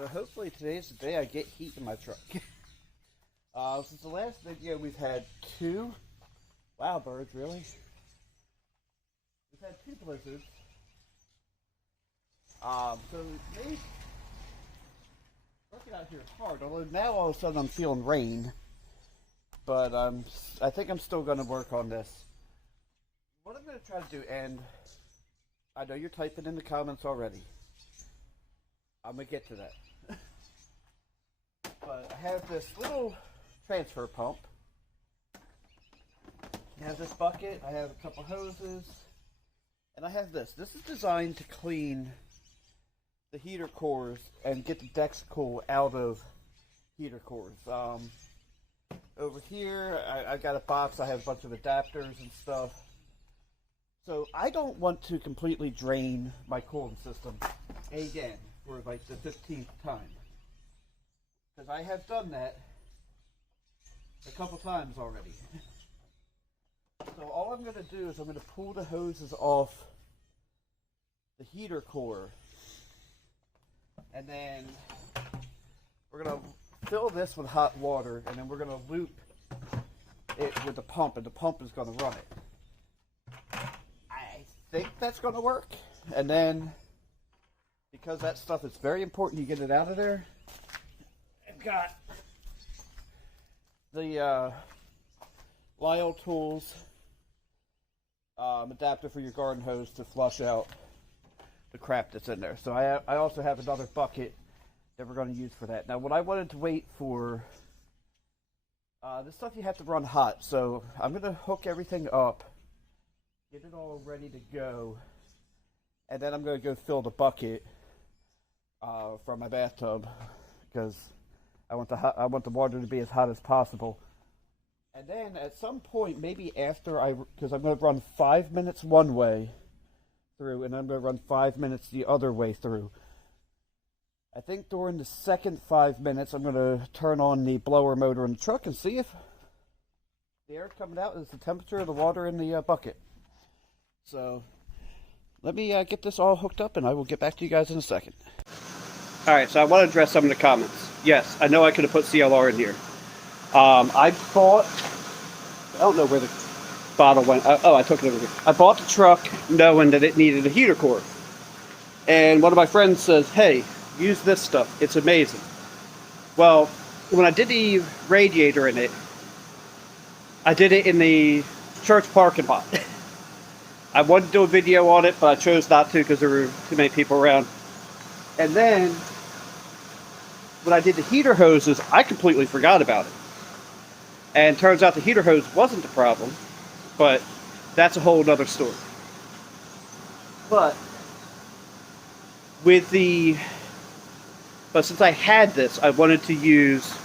So hopefully today's the day I get heat in my truck. Since the last video we've had two, wow birds really, we've had two blizzards. So maybe working out here is hard, although now all of a sudden I'm feeling rain. But I think I'm still going to work on this. What I'm going to try to do, and I know you're typing in the comments already, I'm going to get to that. But I have this little transfer pump. I have this bucket, I have a couple hoses, and I have this. This is designed to clean the heater cores and get the Dexical out of heater cores. Over here, I got a box, I have a bunch of adapters and stuff. So I don't want to completely drain my cooling system again for like the 15th time. Because I have done that a couple times already. So all I'm going to do is I'm going to pull the hoses off the heater core. And then we're going to fill this with hot water, and then we're going to loop it with the pump, and the pump is going to run it. I think that's going to work. And then, because that stuff is very important, you get it out of there. I've got the Lyle Tools adapter for your garden hose to flush out the crap that's in there. So I also have another bucket that we're going to use for that. Now, what I wanted to wait for, this stuff you have to run hot, so I'm going to hook everything up, get it all ready to go, and then I'm going to go fill the bucket from my bathtub, because I want the water to be as hot as possible. And then at some point, maybe after because I'm going to run 5 minutes one way through, and I'm going to run 5 minutes the other way through. I think during the second 5 minutes, I'm going to turn on the blower motor in the truck and see if the air coming out is the temperature of the water in the bucket. So let me get this all hooked up, and I will get back to you guys in a second. Alright, so I want to address some of the comments. Yes, I know I could have put CLR in here. I bought, I don't know where the bottle went. Oh, I took it over here. I bought the truck knowing that it needed a heater core. And one of my friends says, hey, use this stuff. It's amazing. Well, when I did the radiator in it, I did it in the church parking lot. I wanted to do a video on it, but I chose not to because there were too many people around. And then, when I did the heater hoses, I completely forgot about it. And turns out the heater hose wasn't the problem, but that's a whole other story. But since I had this, I wanted to use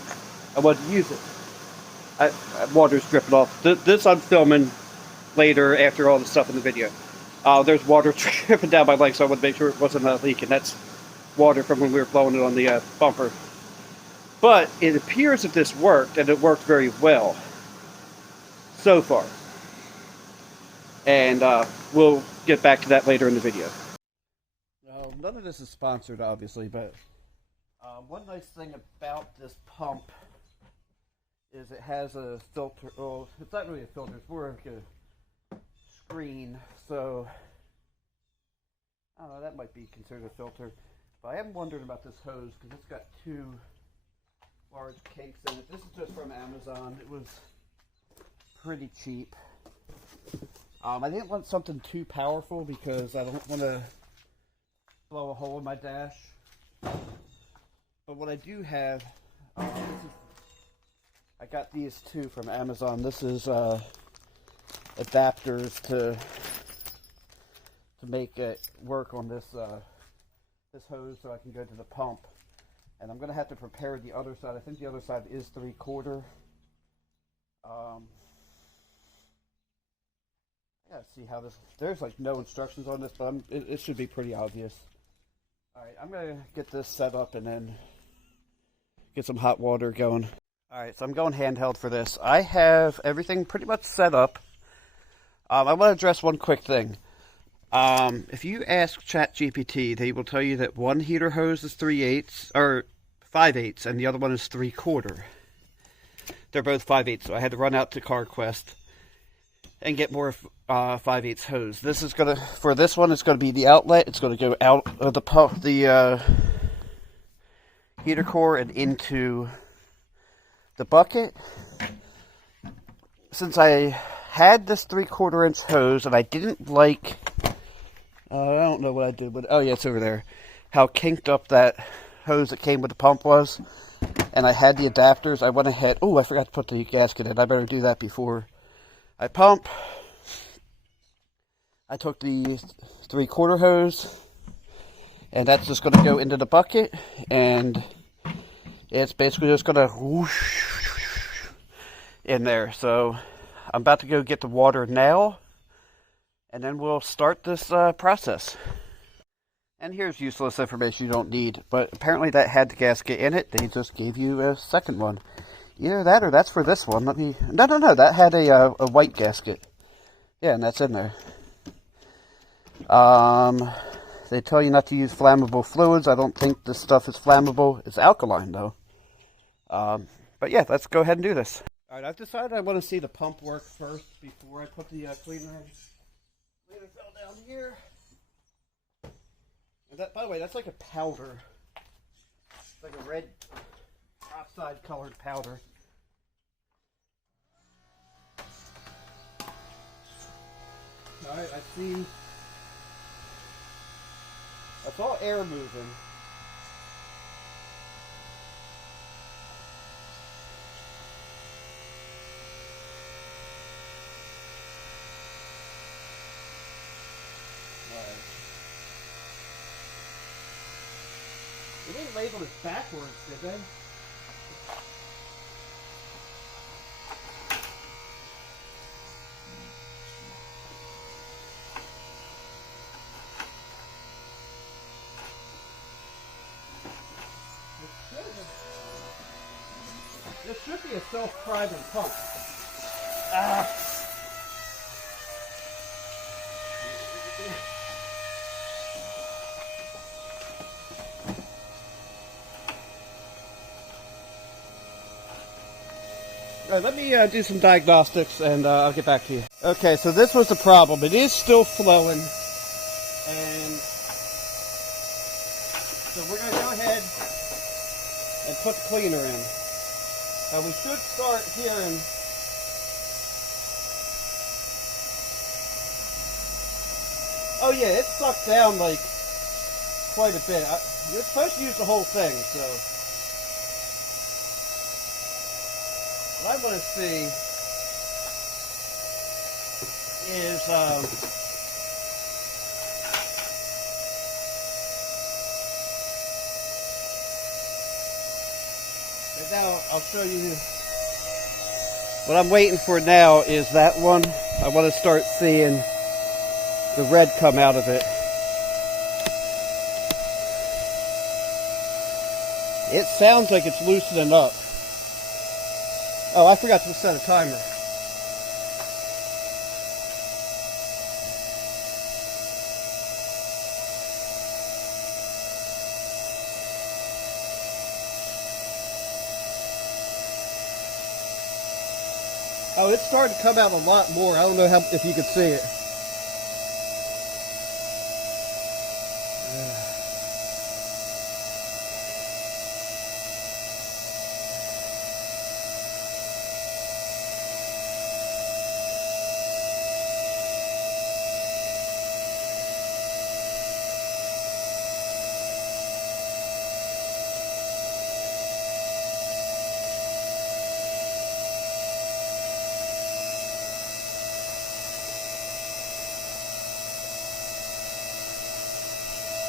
it. Water's dripping off. This I'm filming later after all the stuff in the video. There's water dripping down my leg, so I wanted to make sure it wasn't leaking. That's water from when we were blowing it on the bumper. But it appears that this worked, and it worked very well so far. And we'll get back to that later in the video. None of this is sponsored, obviously, but one nice thing about this pump is it has a filter. Well, it's not really a filter, it's more like a screen. So, I don't know, that might be considered a filter. But I am wondering about this hose because it's got two large kinks in it. This is just from Amazon. It was pretty cheap. I didn't want something too powerful because I don't want to blow a hole in my dash. But what I do have, I got these two from Amazon. This is adapters to make it work on this this hose so I can go to the pump. And I'm going to have to prepare the other side. I think the other side is 3/4. I gotta see how this. There's like no instructions on this, but it should be pretty obvious. Alright, I'm going to get this set up and then get some hot water going. Alright, so I'm going handheld for this. I have everything pretty much set up. I want to address one quick thing. If you ask ChatGPT, they will tell you that one heater hose is 3/8 or 5/8, and the other one is 3/4. They're both 5/8, so I had to run out to CarQuest and get more 5/8 hose. This is gonna, for this one, it's gonna be the outlet. It's gonna go out of the heater core and into the bucket. Since I had this 3/4 inch hose and I didn't like, I don't know what I did, but oh yeah, it's over there, how kinked up that hose that came with the pump was, and I had the adapters, I went ahead, oh, I forgot to put the gasket in. I better do that before I pump. I took the 3/4 hose, and that's just going to go into the bucket, and it's basically just going to whoosh in there. So I'm about to go get the water now, and then we'll start this process. And here's useless information you don't need, but apparently that had the gasket in it. They just gave you a second one. Either that or that's for this one. Let me, no, that had a white gasket. Yeah, and that's in there. They tell you not to use flammable fluids. I don't think this stuff is flammable. It's alkaline though. But yeah, let's go ahead and do this. Alright, I've decided I want to see the pump work first before I put the cleaner in. Cleaner fell down here. And that, by the way, that's like a powder. It's like a red oxide colored powder. Alright, I see. I saw air moving. Alright. They didn't label it backwards, did they? This should be a self-priming pump. Ah. All right, let me do some diagnostics and I'll get back to you. Okay, so this was the problem. It is still flowing, and so we're going to go ahead and put the cleaner in. We should start hearing oh yeah, it sucked down like quite a bit. You're supposed to use the whole thing, so what I want to see is now I'll show you what I'm waiting for. Now is that one. I want to start seeing the red come out of it. It sounds like it's loosening up. Oh, I forgot to set a timer. Oh, it's starting to come out a lot more. I don't know if you can see it.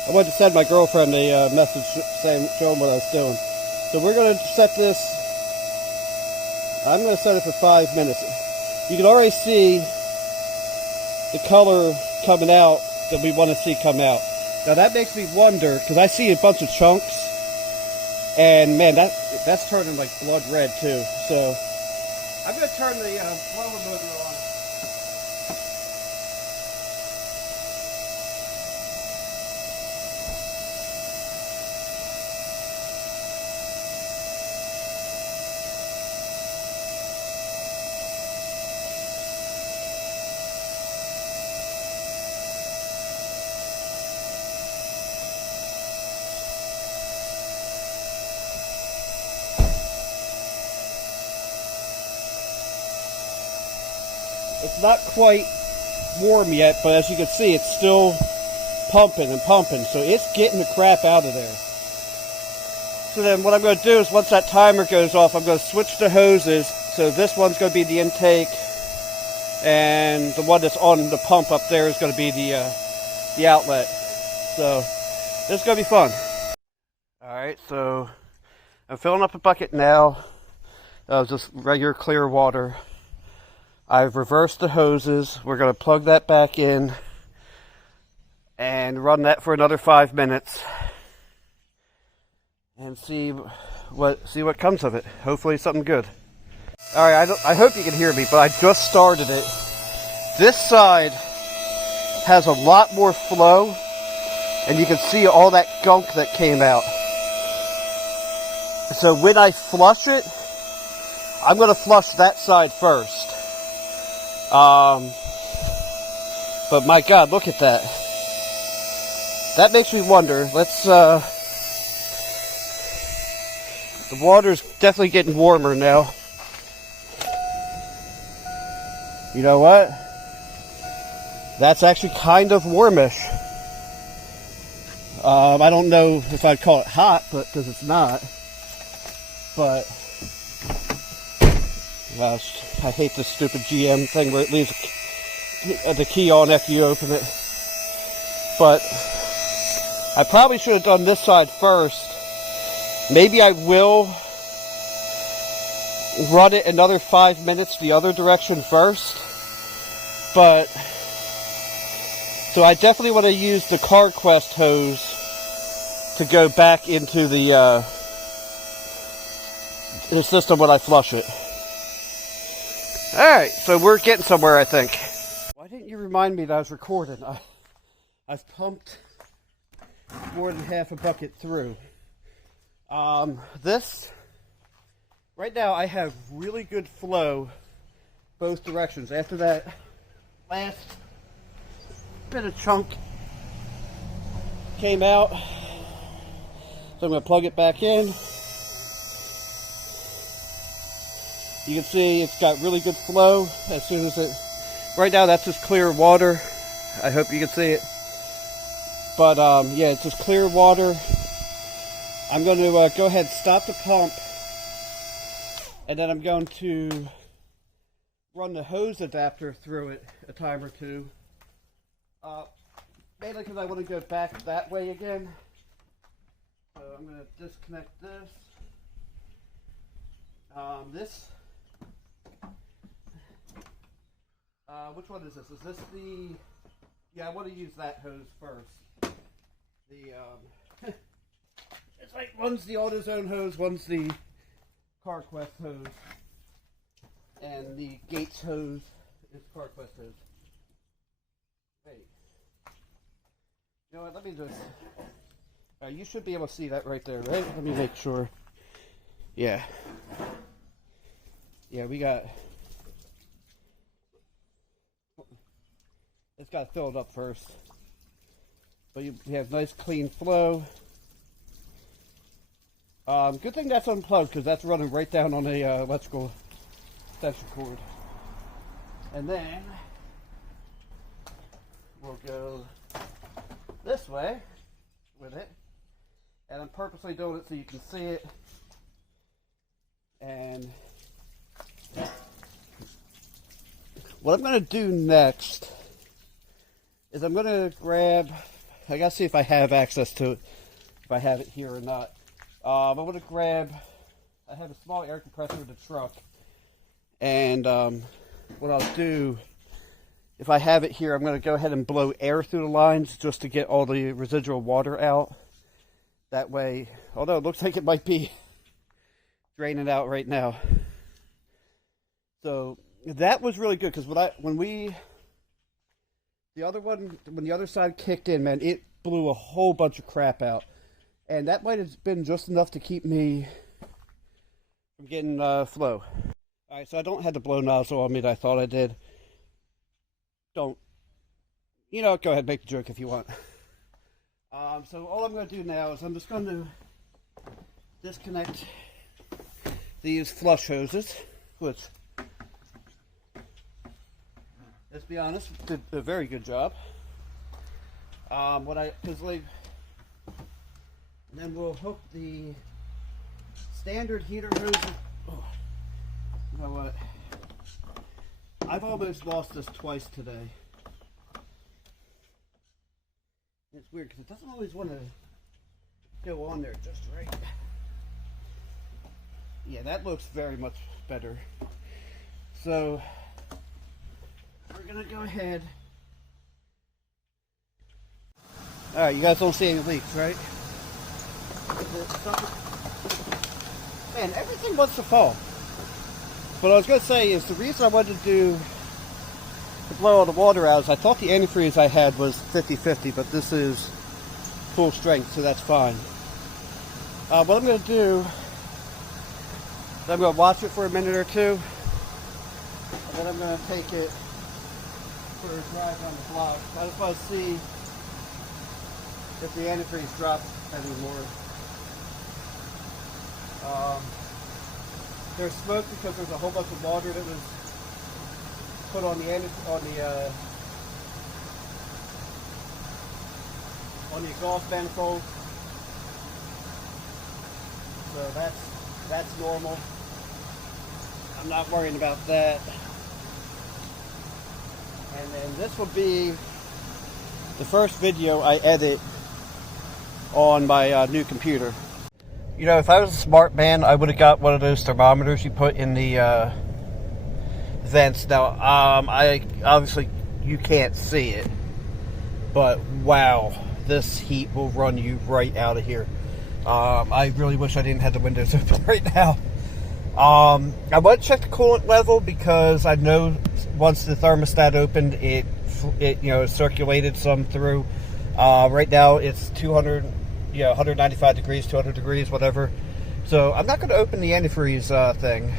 I wanted to send my girlfriend a message saying, showing what I was doing. So we're going to set this, I'm going to set it for 5 minutes. You can already see the color coming out that we want to see come out. Now that makes me wonder, because I see a bunch of chunks, and man, that's turning like blood red too. So I'm going to turn the blower motor on. It's not quite warm yet, but as you can see, it's still pumping and pumping, so it's getting the crap out of there. So then what I'm going to do is once that timer goes off, I'm going to switch the hoses. So this one's going to be the intake, and the one that's on the pump up there is going to be the outlet. So this is going to be fun. Alright, so I'm filling up a bucket now of just regular clear water. I've reversed the hoses. We're going to plug that back in and run that for another 5 minutes and see what comes of it. Hopefully something good. Alright, I hope you can hear me, but I just started it. This side has a lot more flow, and you can see all that gunk that came out. So when I flush it, I'm going to flush that side first. But my God, look at that. That makes me wonder. Let's, the water's definitely getting warmer now. You know what? That's actually kind of warmish. I don't know if I'd call it hot, but because it's not. But I hate this stupid GM thing where it leaves the key on after you open it. But I probably should have done this side first. Maybe I will run it another 5 minutes the other direction first. But so I definitely want to use the CarQuest hose to go back into the system when I flush it. Alright, so we're getting somewhere, I think. Why didn't you remind me that I was recording? I've pumped more than half a bucket through. This, right now I have really good flow both directions. After that last bit of chunk came out, so I'm going to plug it back in. You can see it's got really good flow as soon as it... Right now that's just clear water. I hope you can see it. But yeah, it's just clear water. I'm going to go ahead and stop the pump. And then I'm going to run the hose adapter through it a time or two. Mainly because I want to go back that way again. So I'm going to disconnect this. Which one is this? Is this the... Yeah, I want to use that hose first. It's like one's the AutoZone hose, one's the CarQuest hose. And the Gates hose is CarQuest hose. Wait. You know what, let me just... you should be able to see that right there, right? Let me make sure. Yeah. Yeah, we got... It's got to fill it up first. But you have nice clean flow. Good thing that's unplugged because that's running right down on a electrical extension cord. And then we'll go this way with it. And I'm purposely doing it so you can see it. And what I'm going to do next is I'm going to grab, I got to see if I have access to it, if I have it here or not. I'm going to grab, I have a small air compressor in the truck, and what I'll do, if I have it here, I'm going to go ahead and blow air through the lines just to get all the residual water out. That way, although it looks like it might be draining out right now. So that was really good because when the other side kicked in, man, it blew a whole bunch of crap out. And that might have been just enough to keep me from getting flow. Alright, so I don't have the blow nozzle on me that I thought I did. Don't. You know, go ahead, make the joke if you want. So all I'm going to do now is I'm just going to disconnect these flush hoses, which let's be honest, did a very good job. And then we'll hook the standard heater hose. Oh, you know what? I've almost lost this twice today. It's weird because it doesn't always want to go on there just right. Yeah, that looks very much better. So we're gonna go ahead. All right, you guys don't see any leaks, right? Man, everything wants to fall. What I was gonna say is the reason I wanted to blow all the water out is I thought the antifreeze I had was 50-50, but this is full strength, so that's fine. What I'm gonna do, I'm gonna watch it for a minute or two, and then I'm gonna take it for a drive on the block. I just want to see if the antifreeze drops anymore. There's smoke because there's a whole bunch of water that was put on the exhaust manifold. So that's normal. I'm not worrying about that. And then this will be the first video I edit on my new computer. You know, if I was a smart man, I would have got one of those thermometers you put in the vents. Now, I obviously you can't see it, but wow, this heat will run you right out of here. I really wish I didn't have the windows open right now. I want to check the coolant level because I know once the thermostat opened, it you know, circulated some through. Right now it's 195 degrees, 200 degrees, whatever. So I'm not going to open the antifreeze thing.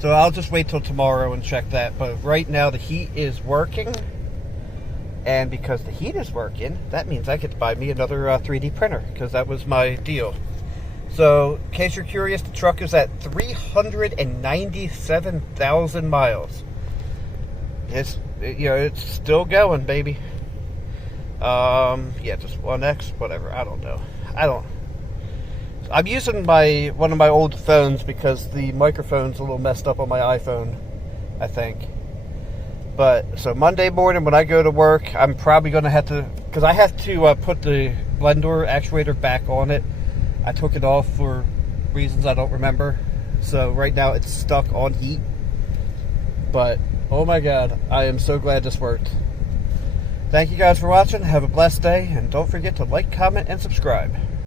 So I'll just wait till tomorrow and check that. But right now the heat is working. And because the heat is working, that means I get to buy me another 3D printer, because that was my deal. So, in case you're curious, the truck is at 397,000 miles. It's, you know, it's still going, baby. Yeah, just 1X, whatever. I don't know. I'm using one of my old phones because the microphone's a little messed up on my iPhone, I think. But, so Monday morning when I go to work, I'm probably going to have to, because I have to put the blend door actuator back on it. I took it off for reasons I don't remember. So right now it's stuck on heat. But, oh my God, I am so glad this worked. Thank you guys for watching. Have a blessed day. And don't forget to like, comment, and subscribe.